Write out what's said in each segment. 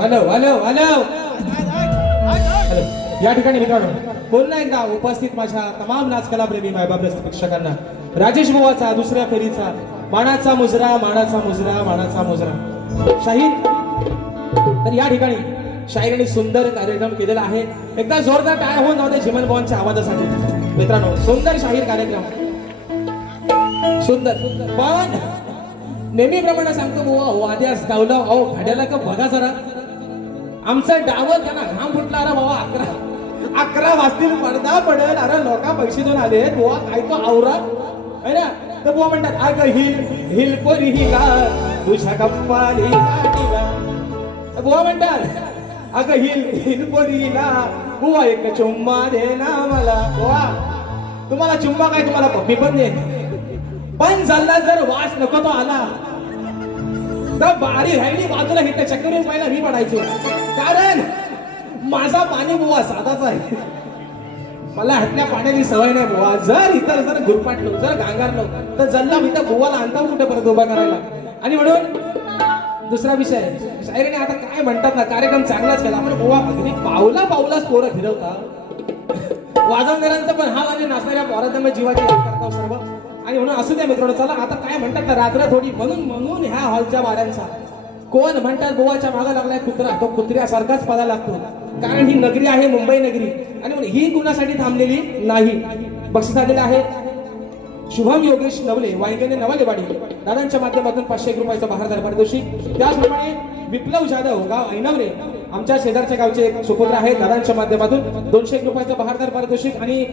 Hello hello hello hello. या ठिकाणी मित्रांनो पुन्हा एकदा उपस्थित माझ्या तमाम नाचकलाप्रेमी मायबाप प्रेक्षकांना राजेश बुवाचा दुसऱ्या फेरीचा मानाचा मुजरा मानाचा मुजरा मानाचा मुजरा शाहीर. तर या ठिकाणी शाहीरांनी सुंदर कार्यक्रम केलेला आहे. एकदा जोरदार टाळ्या होऊन जाऊ दे झिमन बुवांच्या आवाजासाठी. मित्रांनो सुंदर शाहीर कार्यक्रम सुंदर. पण नेहमीप्रमाणे सांगतो बुवा हो आधी आज गावला अहो घड्याला का बघा जरा आमचं डावं त्यांना घाम फुटला. अरे बाबा 11 वाजतील पडदा पडेल. अरे लोका पैसे देऊन आले बुवा काय तो आवरा है ना. तर बुवा म्हणतात अग हिल हिल पोरी हिला तुझ्या कप्पाली बुवा म्हणतात अग हिल हिल पोरी हिला बुवा एक चुम्मा दे ना मला. बुवा तुम्हाला चुम्मा काय तुम्हाला पप्पी पण दे. पण झाला जर वास नको तो आला तर बारी राहिली बाजूला हिट चक्करून पहिला मी पडायचो. कारण माझा पाणी बुवा साधाच आहे. मला हटल्या पाण्याची सवय नाही बुवा. जर इतर जर गुरपाटलो जर गांगारलो तर जल्ला मी त्या बुवाला आणता कुठे परत उभा करायला. आणि म्हणून दुसरा विषय शायरीने आता काय म्हणतात ना कार्यक्रम चांगलाच केला पण बुवा अगदी पावला पावलाच पोरं फिरवता. वाजवणाऱ्यांचा पण हा आणि नाचणाऱ्या पोरांचा जीवाची करता सर्व. आणि म्हणून असू द्या मित्रांनो. चला आता काय म्हणतात ना रात्र थोडी म्हणून म्हणून ह्या हॉलच्या वाड्यांचा कोण म्हणतात गोवाच्या मागे लागलाय कुत्रा तो कुत्र्यासारखाच पळायला लागतो. कारण ही नगरी आहे मुंबई नगरी. आणि म्हणून ही कुणासाठी थांबलेली नाही. बक्षीस आलेलं आहे शुभम योगेश नवले वायगणे नवलेवाडी दादांच्या माध्यमातून 500 रुपयाचा बहारदार पारितोषिक. त्याचप्रमाणे विप्लव जाधव गाव ऐनवरे आमच्या शेजारच्या गावचे सुपुत्र आहेत दादांच्या माध्यमातून 200 रुपयाचा बहारदार पारितोषिक. आणि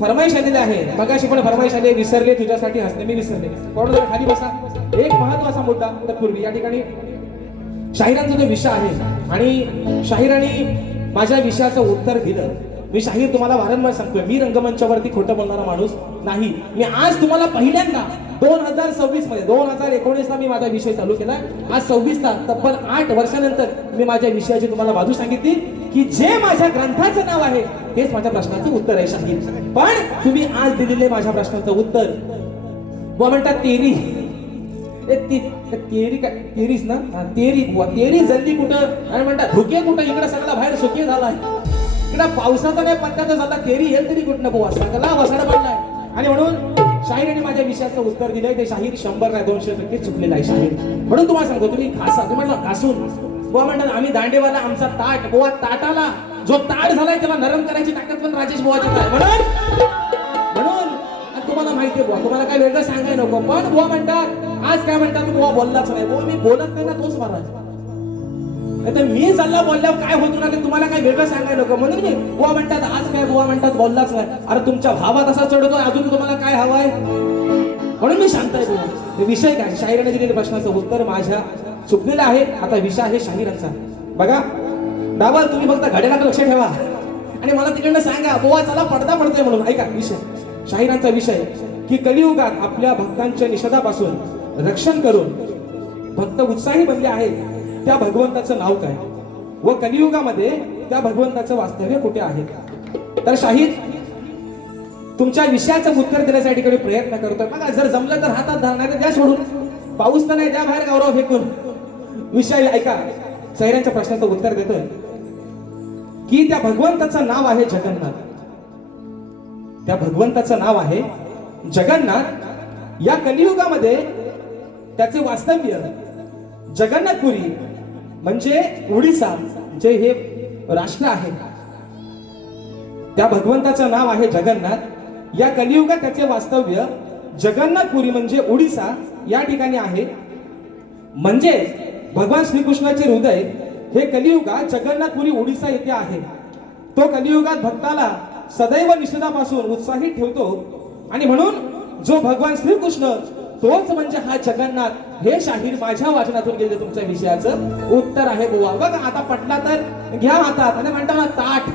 फरमाईश आलेली आहे मगाशी पण फरमाईश आली विसरले तुझ्यासाठी हसणे मी विसरले. थोडं जरा खाली बसा. एक महत्वाचा मुद्दा तत्पूर्वी या ठिकाणी शाहिरांचा जो विषय आहे आणि शाहिरांनी माझ्या विषयाचं उत्तर दिलं. मी शाहीर तुम्हाला वारंवार सांगतोय मी रंगमंचावरती खोटं बोलणारा माणूस नाही. मी आज तुम्हाला पहिल्यांदा 2026 मध्ये 2019 ला मी माझा विषय चालू केला. आज 26 ला तब्बल 8 वर्षानंतर मी माझ्या विषयाची तुम्हाला बाजू सांगितली की जे माझ्या ग्रंथाचं नाव आहे तेच माझ्या प्रश्नाचं उत्तर आहे शाहीर. पण तुम्ही आज दिलेले माझ्या प्रश्नाचं उत्तर बुवा म्हणतात तेरी तेरी काय तेरीच ना तेरी बुवा तेरी जल्दी कुठं आणि म्हणतात धुके कुठं इकडे सगळा बाहेर सुके झालाय. इकडे पावसाचा नाही पत्त्याचा झाला तेरी येईल तरी कुठं बुवा सगळा वसाड पडलाय. आणि म्हणून शाहीरांनी माझ्या विषयाचं उत्तर दिलंय ते शाहीर 100 नाही 200% चुकलेला आहे शाहीर. म्हणून तुम्हाला सांगतो तुम्ही घासा तुम्ही म्हणलं घासून बुवा म्हणतात आम्ही दांडेवाला आमचा ताट बुवा ताटाला जो ताट झालाय त्याला नरम करायची ताकद पण राजेश बुवाची आहे. म्हणून तुम्हाला माहितीये बुवा तुम्हाला काय वेगळं सांगायला नको. पण बुवा म्हणतात आज काय म्हणतात बुवा बोललाच नाही. बुवा मी बोलत नाही ना तोच महाराज तर मी चालला बोलल्यावर काय होतो ना ते तुम्हाला काय वेगळं सांगायला नको. म्हणून मी बुवा म्हणतात आज काय बुवा म्हणतात बोललाच नाही. अरे तुमच्या भावात असा चढतो अजून तुम्हाला काय हवंय म्हणून मी सांगताय बुवा. विषय काय शाहिराने दिलेल्या प्रश्नाचं उत्तर माझ्या चुकलेलं आहे. आता विषय आहे शाहिरांचा. बघा डाबल तुम्ही फक्त घड्याला लक्ष ठेवा आणि मला तिकडनं सांगा बुवा चला पडदा पडतोय म्हणून. ऐका विषय शाहिरांचा विषय की कलियुगात आपल्या भक्तांच्या निषेधापासून रक्षण करून भक्त उत्साही बनले आहेत त्या भगवंताचं नाव काय व कलियुगामध्ये त्या भगवंताचं वास्तव्य कुठे आहे. तर शाहीर तुमच्या विषयाचं उत्तर देण्यासाठी कडे प्रयत्न करतोय. बघा जर जमलं तर हातात धरणार द्या सोडून पाऊस तर नाही द्या बाहेर गौरव फेकून. विषय ऐका शाहिरांच्या प्रश्नाचं उत्तर देतोय की त्या भगवंताचं नाव आहे जगन्नाथ. त्या भगवंताचं नाव आहे जगन्नाथ. या कलियुगामध्ये त्याचे वास्तव्य जगन्नाथपुरी म्हणजे ओडिसा जे हे राष्ट्र आहे त्या भगवंताचं नाव आहे जगन्नाथ. या कलियुगात त्याचे वास्तव्य जगन्नाथपुरी म्हणजे ओडिसा या ठिकाणी आहे. म्हणजे भगवान श्रीकृष्णाचे हृदय हे कलियुगात जगन्नाथपुरी ओडिसा येथे आहे. तो कलियुगात भक्ताला सदैव निषेधापासून उत्साहित ठेवतो. आणि म्हणून जो भगवान श्रीकृष्ण तोच म्हणजे हा जगन्नाथ. हे शाहीर माझ्या वाचनातून गेले तुमच्या विषयाचं उत्तर आहे बुवा. बघा आता पटला तर घ्या हातात आणि म्हणता ना ताट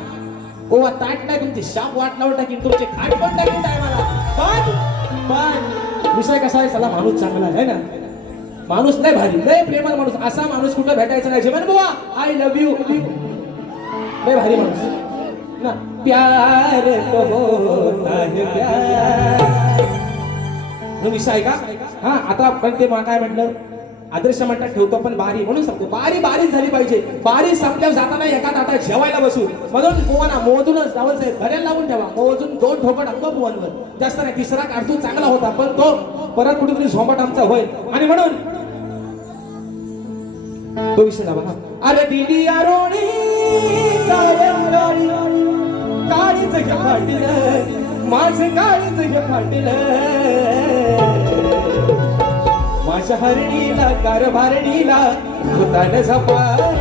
बुवा ताट नाही तुमची शाप वाट लावून टाकीन तुमचे खाट पण टाकीन टायमाला. पण विषय कसा आहे चला माणूस चांगला आहे ना माणूस नाही भारी लय प्रेमळ माणूस असा माणूस कुठं भेटायचा नाही. जेवण बुवा आय लव्ह यू लय भारी माणूस ना प्यार तो होता है प्यार. विषय का हा आता पण ते काय म्हटलं आदर्श म्हणतात ठेवतो पण बारी म्हणून सांगतो बारी बारीच झाली पाहिजे. बारी संपल्यावर जाताना एका ताटात जेवायला बसू म्हणून पोवाना मोजूनच जावं साहेब घड्याला लावून ठेवा. मोजून 2 ठोकट आणतो पोवांवर जास्त नाही. तिसरा काढतो चांगला होता पण तो परत कुठेतरी झोंबट आमचा होईल आणि म्हणून तो विषय लावा. अरे दिली आरोणी सायंकाळी काळीच घ्या फाटलं माझं काळीच घ्या फाटलं माझ्या हरणीला कारभारणीला भूतान झपाटलं.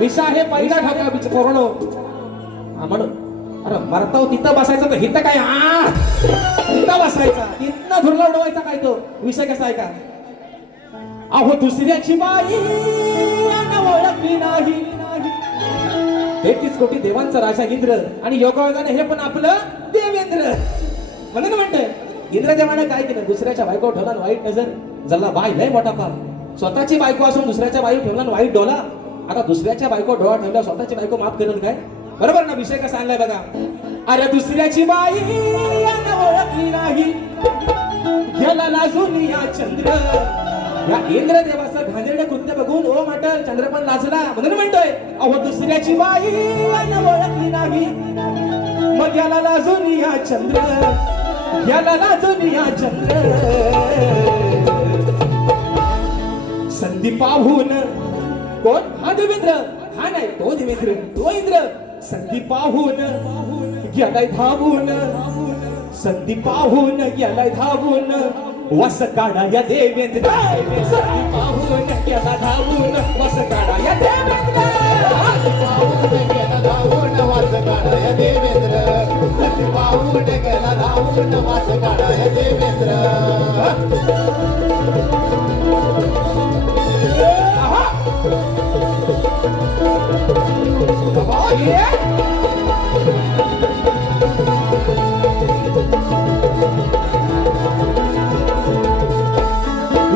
विषा हे पहिला ठाका बिच कोरोनो म्हणून अरे मरताव तिथं बसायचं तर हिथं काय तिथं बसायचा तिथनं धुरला उडवायचा काय तो विषय कसा आहे का. अहो दुसऱ्याची बाई ओळखली नाही 33 कोटी देवांचा राजा इंद्र आणि योगायोगाने हे पण आपलं देवेंद्र म्हणून म्हणतोय. इंद्रदेवाने काय केलं दुसऱ्याच्या बायको ठेवला वाईट नजर झाला बाय लय मोठा पाप. स्वतःची बायको असून दुसऱ्याच्या बाई ठेवला वाईट डोला. आता दुसऱ्याच्या बायको डोळा ठेवला स्वतःची बायको माफ करेल काय. बरोबर ना विषय कसा आणलाय बघा. अरे दुसऱ्याची बाई ओळखली नाही गेला लाजून या चंद्र. या इंद्रदेवाचं घाणेरडं कृत्य बघून ओ म्हटल चंद्र पण लाजला म्हणून म्हणतोय अहो दुसऱ्याची बाई ओळखली नाही मग याला लाजून या चंद्र याला लाजून या चंद्र. संधी पाहून कोण हा देवेंद्र हा नाही तो देवेंद्र तो इंद्र. संधी पाहून गेलाय धावून संधी पाहून गेलाय धावून वस काढा या देवेंद्र. संधी पाहून गेला धावून वस काढा या देवेंद्र. गेला धावून वास काढा या देवेंद्र. संधी पाहून गेला धावून वास काढा या देवेंद्र.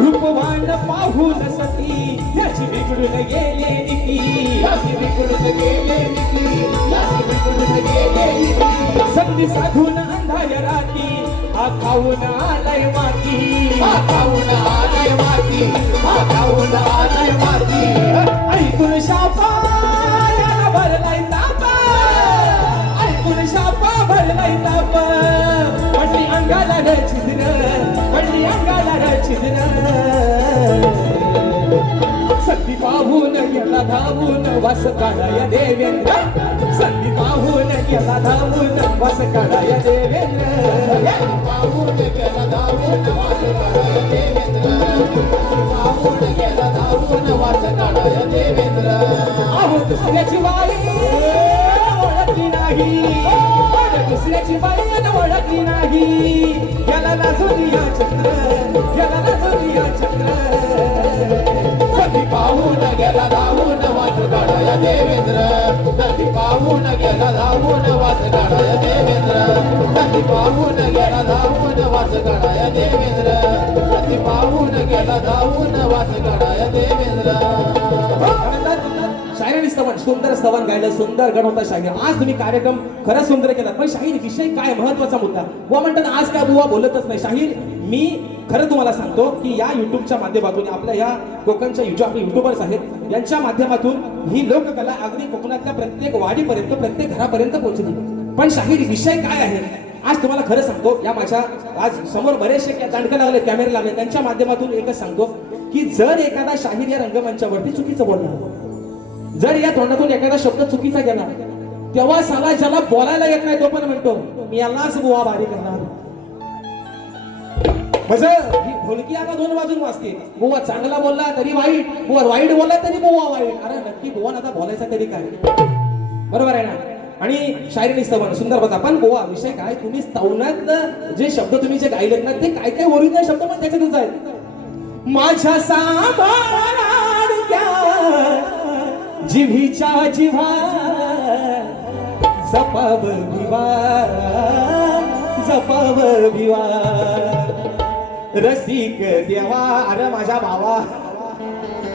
रूपवान पाहून सती याची बिघडून गेले निकी. याची बिघडून गेले निकी. याची बिघडून गेले निकी. संधी साधून अंधाय राती हा खाऊन आलाय माती. हा खाऊन आलाय माती. हा खाऊन आलाय माती. ऐकून शापा याला भरलाय ताप. ऐकून शापा भरलाय ताप. पडली अंगाला ग छिद्र पडली अंगाला ग छिद्र. संधी पाहून गेला धावून वास काढा या देवेंद्र. संधी पाहून गेला धावून वास काढा या देवेंद्र. पाहून गेला धावून वास काढा या देवेंद्र. पाहून गेला धावून वास काढा या देवेंद्र. अहो दुसऱ्याची बाई ओळखली नाही. दुसऱ्याची बाई ओळखली नाही. याला लाजून या चंद्र याला लाजून या चंद्र. संधी पाहून गेला धावून वास काढा या देवेंद्र. संधी पाहून गेला धावून वास काढा या देवेंद्र. संधी पाहून गेला धावून वास काढा या देवेंद्र. संधी पाहून गेला धावून वास काढा या देवेंद्र. शाहीर स्तवन सुंदर स्तवन गायलं सुंदर गण होता शाहीर. आज तुम्ही कार्यक्रम खरंच सुंदर केला पण शाहीर विषय काय महत्वाचा मुद्दा बुवा म्हणतात आज काय बुवा बोलतच नाही. शाहीर मी खरं तुम्हाला सांगतो की या युट्यूबच्या माध्यमातून आपल्या या कोकणच्या आपले युट्यूबर्स आहेत यांच्या माध्यमातून ही लोककला अगदी कोकणातल्या प्रत्येक वाडीपर्यंत प्रत्येक घरापर्यंत पोहोचली. पण शाहीर विषय काय आहे आज तुम्हाला खरं सांगतो. या माझ्या आज समोर बरेचसे दांडकं लागले कॅमेरे लागले त्यांच्या माध्यमातून एकच सांगतो की जर एखादा शाहीर या रंगमंचावरती चुकीचं बोलणार जर या तोंडातून एखादा शब्द चुकीचा गेला तेव्हा साला ज्याला बोलायला येत नाही तो पण म्हणतो मी यालाच बुवा भारी करणार. म्हणजे ही ढोलकी आता 2 वाजून वाजते. बुवा चांगला बोलला तरी वाईट बुवा वाईट बोलला तरी बुवा वाईट. अरे नक्की बुवा आता बोलायचा तरी काय बरोबर आहे ना. आणि शायरी स्तवन सुंदर होता पण बुवा विषय काय तुम्ही स्तवनात जे शब्द तुम्ही जे गायलेत ना ते काय काय ओरिजिनल शब्द पण त्याच्यातच आहेत. माझ्या सामान्या जिव्हीच्या जिव्हा जपाव भिवा जपाव भिवा रसिक देवा. अरे माझ्या भावा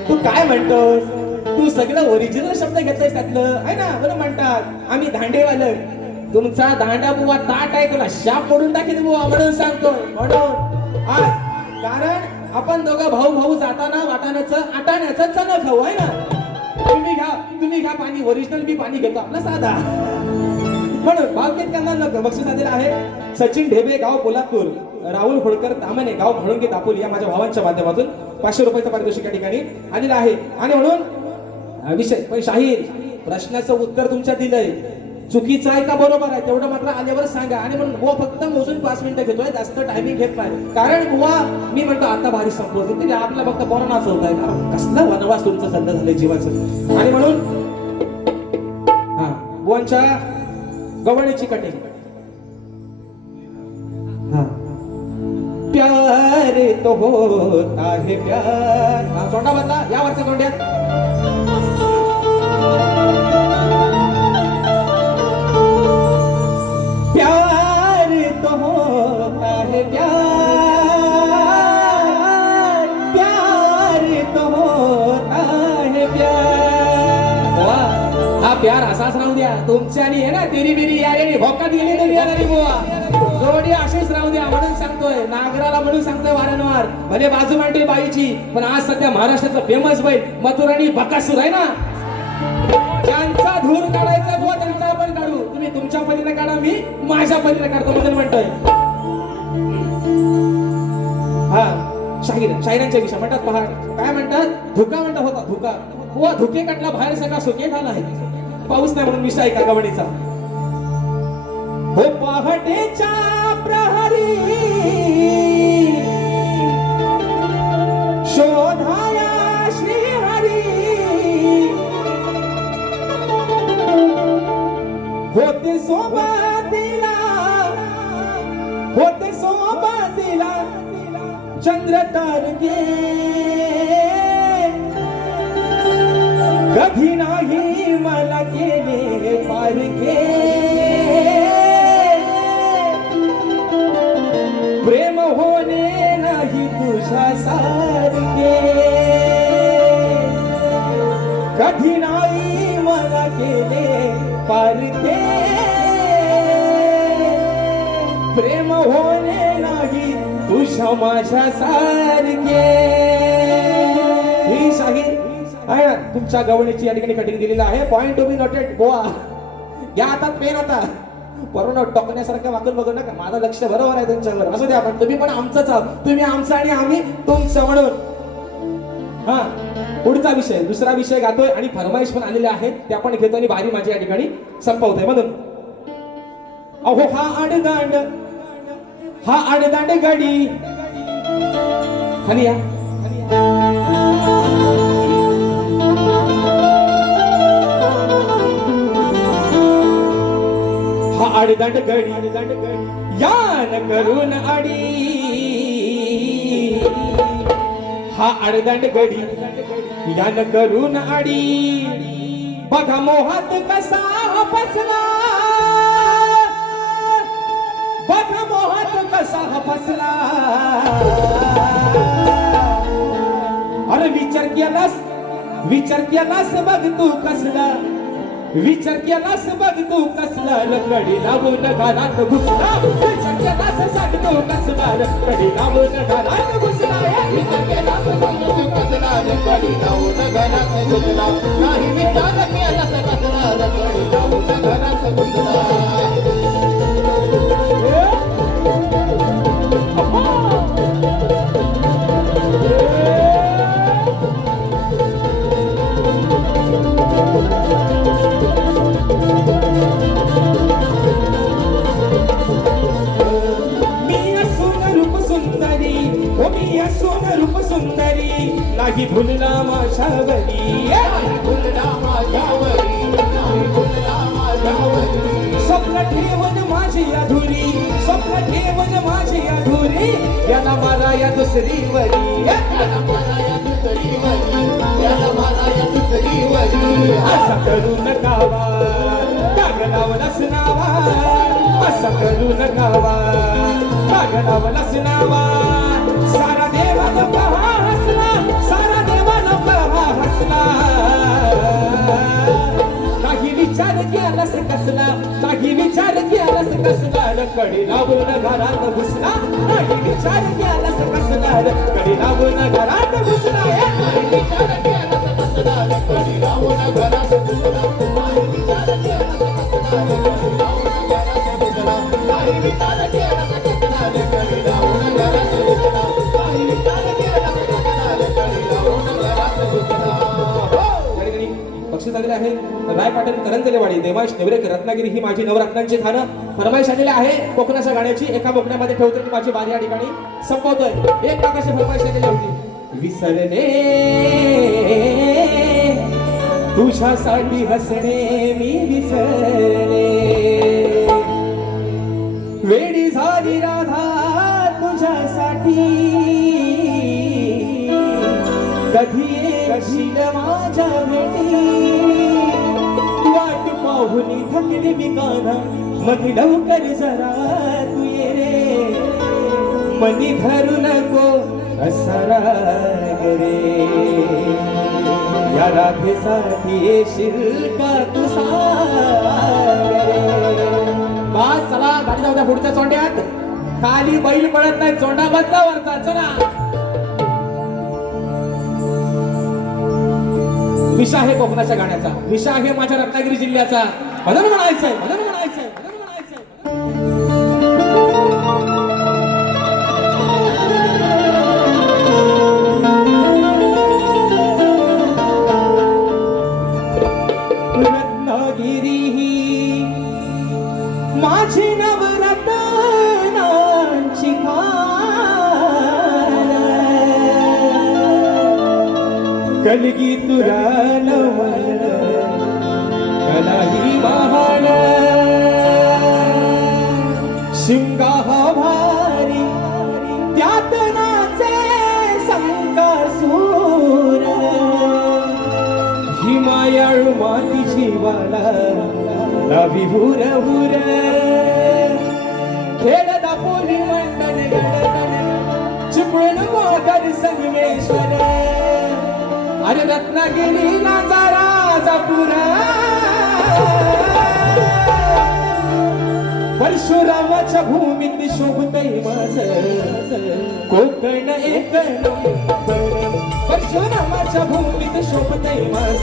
तू काय म्हणतोस तू सगळं ओरिजिनल शब्द घेतोयस त्यातलं आहे ना. बरं म्हणतात आम्ही दांडेवालं तुमचा दांडा बुवा ताट आहे तुला शाप मोडून टाकेल बुवा म्हणून सांगतो म्हणून आज कारण आपण दोघं भाऊ भाऊ जाताना वाटाण्याचं आटाण्याचं चण खाऊ आहे ना. तुम्ही घ्या पाणी, ओरिजिनल मी पाणी घेतो आपला साधा. म्हणून भावकीत कन्नांना बक्षीस आलेलं आहे. सचिन ढेबे गाव पोलादपूर, राहुल होळकर तामणे गाव म्हाळुंगे दापोली या माझ्या भावांच्या माध्यमातून 500 रुपयाचं पारितोषिक या ठिकाणी आलेलं आहे. आणि म्हणून विषय पण शाहीर प्रश्नाचं उत्तर तुमच्या दिलंय, चुकीचं आहे का बरोबर आहे तेवढं मात्र आल्यावर सांगा. आणि म्हणून बुवा फक्त मोजून 5 मिनिटं घेतोय, जास्त टायमिंग घेत नाही. कारण बुवा मी म्हणतो आता भारी संपवतो तरी आपला फक्त बरं नाचवत आहे. कारण कसला वनवास तुमचं सध्या झालंय जीवाचं. आणि म्हणून हा बुवांच्या गवळीची कटिंग. हा प्यार तो होता है प्यार. हा तोंडा बदला या वरच्या तोंड्यात. प्यार तो होता है प्यार, प्यार तो होता है प्यार. हा प्यार असाच राहू द्या तुमच्या आणि आहे ना तेरी बेरी यारी भोकात गेली नाही यारी बुवा. जोडी अशीच राहू द्या म्हणून सांगतोय, नागराला म्हणून सांगतोय वारंवार. भले बाजू मांडली बाईची, पण आज सध्या महाराष्ट्रातलं फेमस बैल मथुराणी बकासूर आहे ना. ज्यांचा धूर काढायचा बुवा त्यांचा आपण काढू. तुम्ही तुमच्या परीने काढा, मी माझ्या परीने काढतो म्हणून म्हणतोय. हा शाहिरांच्या विषय म्हणतात पहा काय म्हणतात, धुका म्हणतात होता धुका. बुवा धुके काढला बाहेर सगळा सुके झाला आहे. पाऊस नाही म्हणून विषय ऐका गवणीचा. हो पहाटेच्या प्रहरी शोधाया श्रीहरी, होते सोबतीला चंद्र तारके, कधी नाही मला केले पारखे. प्रेम होणे नाही तुझ्या सारखे, कधी नाही मला केले पारखे. प्रेम होणे नाही तुझ्या माझ्या सारखे. ही शाहीर आहे ना तुमच्या गवणीची या ठिकाणी कटिंग दिलेलं आहे. पॉइंट टू बी नोटेड बुवा. घ्या हातात पेन होता बरोबर टोकण्यासारखं वाकून बघू नका. माझं लक्ष बरोबर आहे तुमच्यावर. असू द्या पण तुम्ही पण आमचंच आहात. तुम्ही आमचं आणि आम्ही तुमचं म्हणून. हा पुढचा विषय दुसरा विषय गातोय आणि फरमाईश पण आलेले आहेत त्या पण घेतो आणि भारी माझी या ठिकाणी संपवतोय. म्हणून अहो हा आडदांड गाडी खाली या. हा आडदांड गडी यान करून आडी, हा आडदांड गडी यान करून आडी. बघा मोहात कसा फसला, बघा मोहात कसा फसला. अरे विचार केलास बघ तू कसला, विचार केलास बघ तू कसला. लकडी लावून घरात घुसला, विचार केलास सांग तू कसला. लकडी लावून घरात घुसला, विचार केलास बघ तू कसला. लकडी लावून घरात घुसला, नाही विचार केलास कसला. लकडी लावून घरात घुसला. रूप सुंदरी नाही भुलला माझ्यावरी, भुलला माझ्यावरी, भुलला माझ्यावरी. स्वप्न ठेवून माझी अधुरी, स्वप्न ठेवून माझी अधुरी. याला मला या दुसरीवरी, याला मला या दुसरीवरी, याला मला या दुसरीवरी. असं करू नका दाग लावलास नावा, असं करू नका दाग लावलास नावा. सारा देवा लोका हसला, सारा देवा लोका हसला. नाही विचार केलास कसला, नाही विचार केलास कसला. कडी लावून घरात घुसला नाही विचार केलास कसणार कडी लावून घरात घुसला नाही विचार केलास कसणार कडी लावून घरात घुसला नाही विचार केलास कसणार कडी लावून घरात घुसला नाही विचार केलास कसणार कडी लावून घरात घुसला नाही विचार केलास कसणार कडी लावून घरात घुसला बक्षीस आलेले आहे राय पाटील करंजलेवाडी देवाश नेवरेकर रत्नागिरी ही माझी नवरत्नांची खाणं फरमाईश आलेली आहे कोकणाच्या गाण्याची एका बोकण्यामध्ये ठेवतो की माझी बारी या ठिकाणी संपवतोय एक काकाशी फरमाईश आलेली होती विसरले तुझ्यासाठी हसणे मी विसरले वेडी झाली राधा तुझ्यासाठी कधी येशील माझ्या भेटी वाट पाहुनी थकली मी काना मधी लवकर जरा तू ये रे मनी धरू नको असा राग रे या राधेसाठी येशील का तू सांग रे बस चला गाडी जाऊ द्या पुढच्या चोंड्यात खाली बैल पडत नाही चोंडा बदला वरचा चला विषा आहे कोकणाच्या गाण्याचा विषा आहे माझ्या रत्नागिरी जिल्ह्याचा म्हणून म्हणायचंय म्हणून म्हणायचंय म्हणून म्हणायचंय रत्नागिरी ही माझी नवरत्नांची कलगी तुरा नवल कलाही महान शिंगा हा भारी त्यात नाचे संकासूर हिमायाळू माती जीवाला लावी हुर हुर खेळ दापोली मंडन गडन चिपळून मोदर संगमेश्वर अरे रत्नागिरी नजारा जपुरा परशुरामाच्या भूमीत शोभतय माझ कोकण एक नंबर परशुरामाच्या भूमीत शोभतय माझ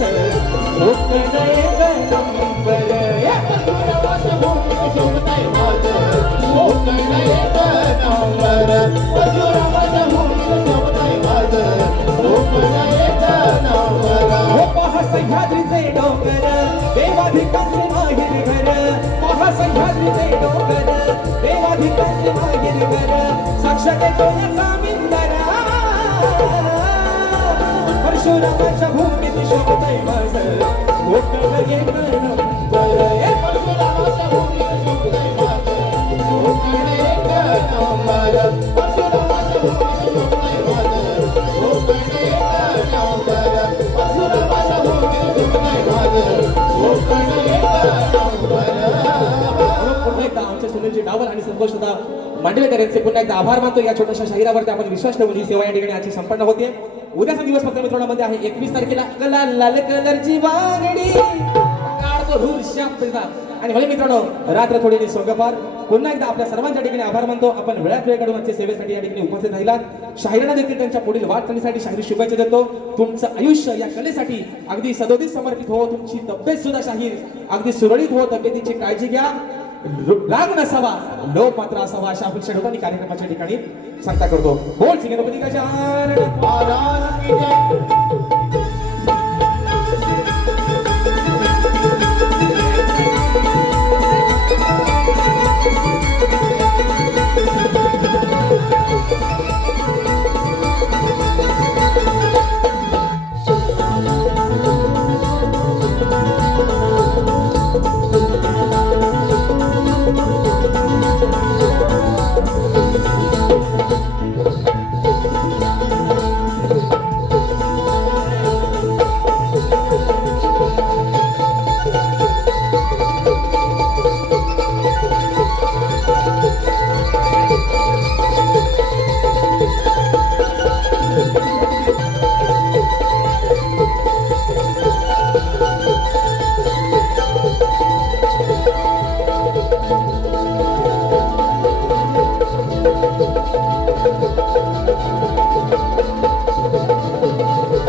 कोकण एक नंबर परशुरामाच्या भूमीत शोभतय माझ कोकण एक नंबर परशुरामाच्या भूमीत शोभतय माझ कोकण एक हो पहा सह्याद्रीचे डोंगर देवाधिकांचे माहेर घर पहा सह्याद्रीचे डोंगर देवाधिकांचे माहेर घर साक्ष देतो याचा मिंदरा परशुरामाच्या भूमीत शोभतय माझ कोकण एक नंबर परशुरामाच्या भूमीत शोभतय माझ कोकण एक नंबर परशुरामाच्या भूमीत शोभतय माझ कोकण एक नंबर परशुरामाच्या भूमीत शोभतय माझ कोकण एक नंबर पुन्हा एकदा आमच्या सुनीलजी डावल आणि संतोषदा मांडलेकर यांचे पुन्हा एकदा आभार मानतो या छोट्याशा शाहिरावरती आपण विश्वास ठेवून ही सेवा या ठिकाणी आजची संपन्न होते उद्याचा दिवस फक्त मित्रांमध्ये आहे 21 तारखेला लाल कलरची बांगडी काढतो धूर श्याम आणि भले मित्रांनो रात्र थोडी सोंगपार पुन्हा एकदा आपल्या सर्वांच्या ठिकाणी आभार मानतो आपण वेळात वेळ काढून आजच्या सेवेसाठी या ठिकाणी उपस्थित राहिलात शाहिरांना देखील त्यांच्या पुढील वाटचालीसाठी शाहिरी शुभेच्छा देतो तुमचं आयुष्य या कलेसाठी अगदी सदोदित समर्पित हो तुमची तब्येत सुद्धा शाहीर अगदी सुरळीत हो तब्येतीची काळजी घ्या राग नसावा लोक मात्र असावा अशा अपेक्षा ठेवतो आणि कार्यक्रमाच्या ठिकाणी सांगता करतो बोल श्री गणपती गजानन महाराज की जय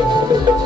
रे